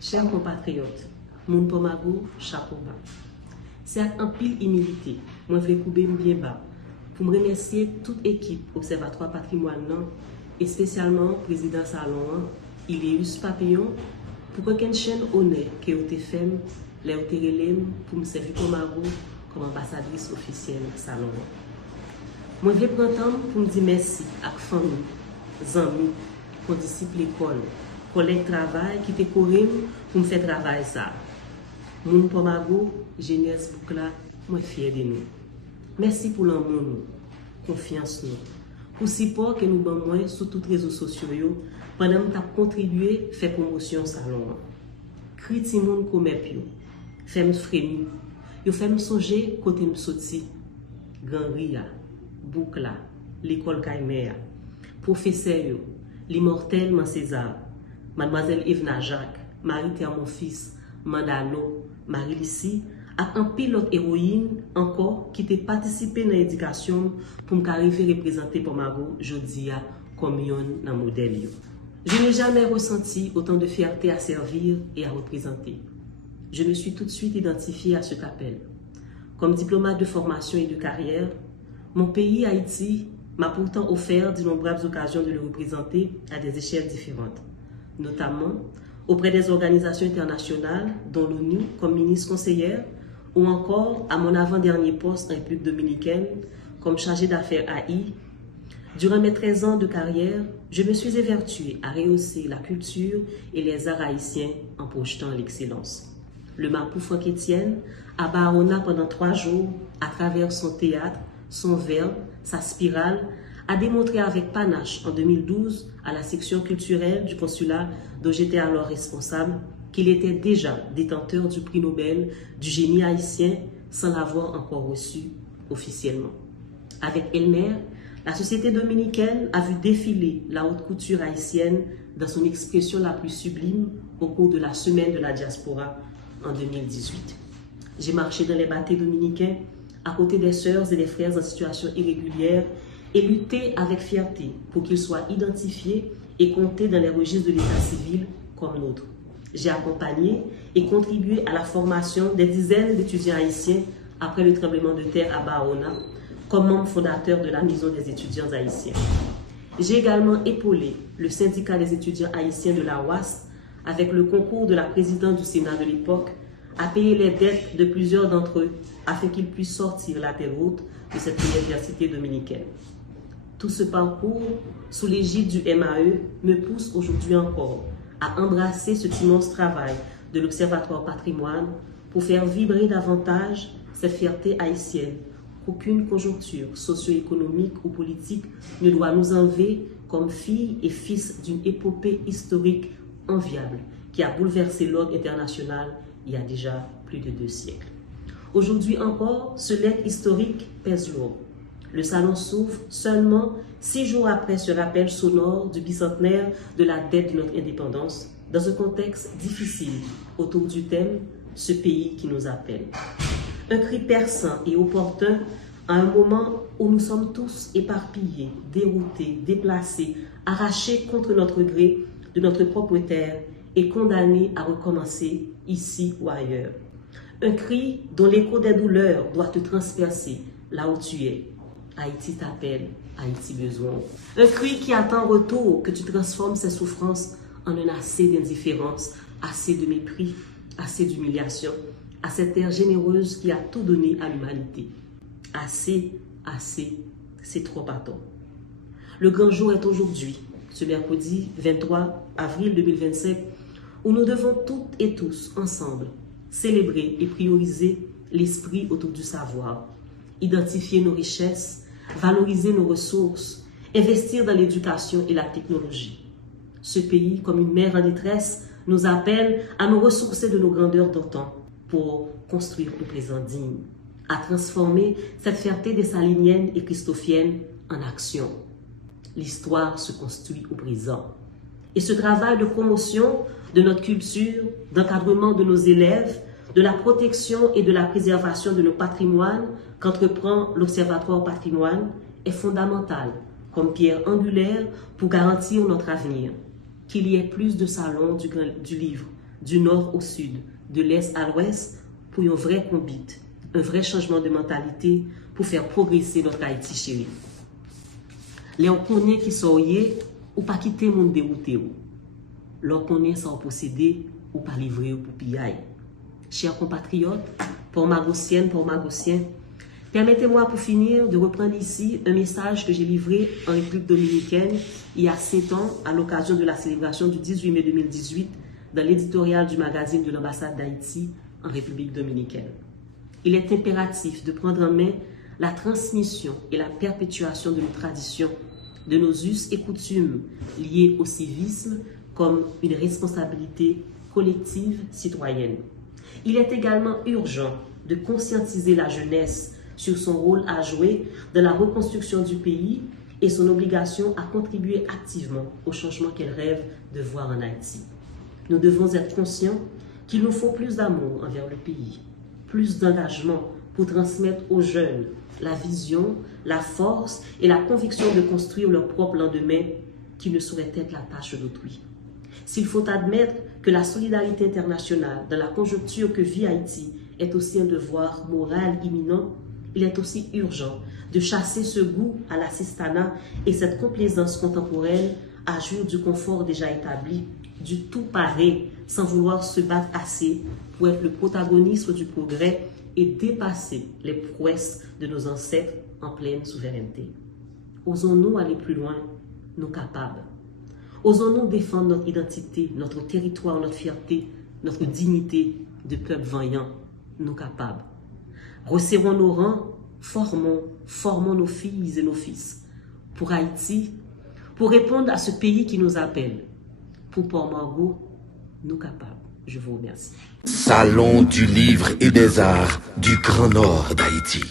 Chers compatriotes, moun pomago, chapeau bas. C'est avec un pile humilité, moi je vais couper bien bas, pour me remercier toute équipe Observatoire Patrimoine et spécialement le président Salon, Iléus Papillon, pour qu'une chaîne honnête qui a été faite, les pour me servir pomago comme ambassadrice officielle Salon. Moi je vais prendre le temps pour me dire merci à la famille, amis, condisciples l'école, collègues de travail qui te courent pour me faire travail ça. Moun pomago, jeunesse boucla, moi fier de nous. Merci pour l'amour nous, confiance nous, pour support que nous avons sur tous les réseaux sociaux pendant que nous avons contribué à faire promotion salon. Criti moun komep yo, fait me frémir, yo fait me songer côté me sorti. Grand Ria, Boucla, l'école Caïmea, professeur yo, l'immortel Mancésar, mademoiselle Evna Jacques, Marie-Théa mon fils, Mandano, Marie-Lissi, et un pilote héroïne encore qui t'a participé dans l'éducation pour m'arriver à représenter Pomago Jodia comme un modèle. Je n'ai jamais ressenti autant de fierté à servir et à représenter. Je me suis tout de suite identifiée à cet appel. Comme diplomate de formation et de carrière, mon pays, Haïti, m'a pourtant offert d'innombrables occasions de le représenter à des échelles différentes, notamment auprès des organisations internationales, dont l'ONU comme ministre conseillère, ou encore à mon avant-dernier poste en République dominicaine comme chargé d'affaires AI. Durant mes 13 ans de carrière, je me suis évertuée à rehausser la culture et les arts haïtiens en projetant l'excellence. Le Mapou Franck Etienne a Barona pendant 3 jours à travers son théâtre, son verbe, sa spirale, a démontré avec panache en 2012 à la section culturelle du consulat dont j'étais alors responsable qu'il était déjà détenteur du prix Nobel du génie haïtien sans l'avoir encore reçu officiellement. Avec Elmer, la société dominicaine a vu défiler la haute couture haïtienne dans son expression la plus sublime au cours de la semaine de la diaspora en 2018. J'ai marché dans les bâtés dominicains à côté des sœurs et des frères en situation irrégulière et lutté avec fierté pour qu'ils soient identifiés et comptés dans les registres de l'état civil comme nôtre. J'ai accompagné et contribué à la formation des dizaines d'étudiants haïtiens après le tremblement de terre à Barona, comme membre fondateur de la Maison des étudiants haïtiens. J'ai également épaulé le syndicat des étudiants haïtiens de la OAS avec le concours de la présidente du Sénat de l'époque à payer les dettes de plusieurs d'entre eux afin qu'ils puissent sortir la terre haute de cette université dominicaine. Tout ce parcours, sous l'égide du MAE, me pousse aujourd'hui encore à embrasser ce immense travail de l'Observatoire Patrimoine pour faire vibrer davantage cette fierté haïtienne qu'aucune conjoncture socio-économique ou politique ne doit nous enlever comme filles et fils d'une épopée historique enviable qui a bouleversé l'ordre international il y a déjà plus de 2 siècles. Aujourd'hui encore, ce legs historique pèse lourd. Le salon s'ouvre seulement 6 jours après ce rappel sonore du bicentenaire de la dette de notre indépendance, dans un contexte difficile autour du thème « Ce pays qui nous appelle ». Un cri perçant et opportun à un moment où nous sommes tous éparpillés, déroutés, déplacés, arrachés contre notre gré de notre propre terre et condamnés à recommencer ici ou ailleurs. Un cri dont l'écho des douleurs doit te transpercer là où tu es. Haïti t'appelle, Haïti besoin. Un cri qui attend retour que tu transformes ses souffrances en un assez d'indifférence, assez de mépris, assez d'humiliation, à cette terre généreuse qui a tout donné à l'humanité. Assez, c'est trop à tôt. Le grand jour est aujourd'hui, ce mercredi 23 avril 2025, où nous devons toutes et tous, ensemble, célébrer et prioriser l'esprit autour du savoir, identifier nos richesses, valoriser nos ressources, investir dans l'éducation et la technologie. Ce pays, comme une mère en détresse, nous appelle à nous ressourcer de nos grandeurs d'antan pour construire le présent digne, à transformer cette fierté dessalinienne et christophienne en action. L'histoire se construit au présent. Et ce travail de promotion de notre culture, d'encadrement de nos élèves, de la protection et de la préservation de nos patrimoines qu'entreprend l'Observatoire Patrimoine est fondamental comme pierre angulaire pour garantir notre avenir. Qu'il y ait plus de salons du livre du nord au sud, de l'est à l'ouest, pour un vrai combat, un vrai changement de mentalité pour faire progresser notre Haïti chéri. Les on connaît qui sont ou pas quitter monde dérouté ou. L'on connaît sans posséder ou pas livrer ou pour pillaille. Chers compatriotes, pour Magossiennes, pour Magossiens, permettez-moi pour finir de reprendre ici un message que j'ai livré en République dominicaine il y a 7 ans à l'occasion de la célébration du 18 mai 2018 dans l'éditorial du magazine de l'ambassade d'Haïti en République dominicaine. Il est impératif de prendre en main la transmission et la perpétuation de nos traditions, de nos us et coutumes liés au civisme comme une responsabilité collective citoyenne. Il est également urgent de conscientiser la jeunesse sur son rôle à jouer dans la reconstruction du pays et son obligation à contribuer activement au changement qu'elle rêve de voir en Haïti. Nous devons être conscients qu'il nous faut plus d'amour envers le pays, plus d'engagement pour transmettre aux jeunes la vision, la force et la conviction de construire leur propre lendemain qui ne saurait être la tâche d'autrui. S'il faut admettre que la solidarité internationale dans la conjoncture que vit Haïti est aussi un devoir moral imminent, il est aussi urgent de chasser ce goût à l'assistanat et cette complaisance contemporaine à jouir du confort déjà établi, du tout paré, sans vouloir se battre assez pour être le protagoniste du progrès et dépasser les prouesses de nos ancêtres en pleine souveraineté. Osons-nous aller plus loin, nous capables. Osons-nous défendre notre identité, notre territoire, notre fierté, notre dignité de peuple vaillant, nous capables. Resserrons nos rangs, formons nos filles et nos fils. Pour Haïti, pour répondre à ce pays qui nous appelle. Pour Port-Margot, nous capables. Je vous remercie. Salon du livre et des arts du Grand Nord d'Haïti.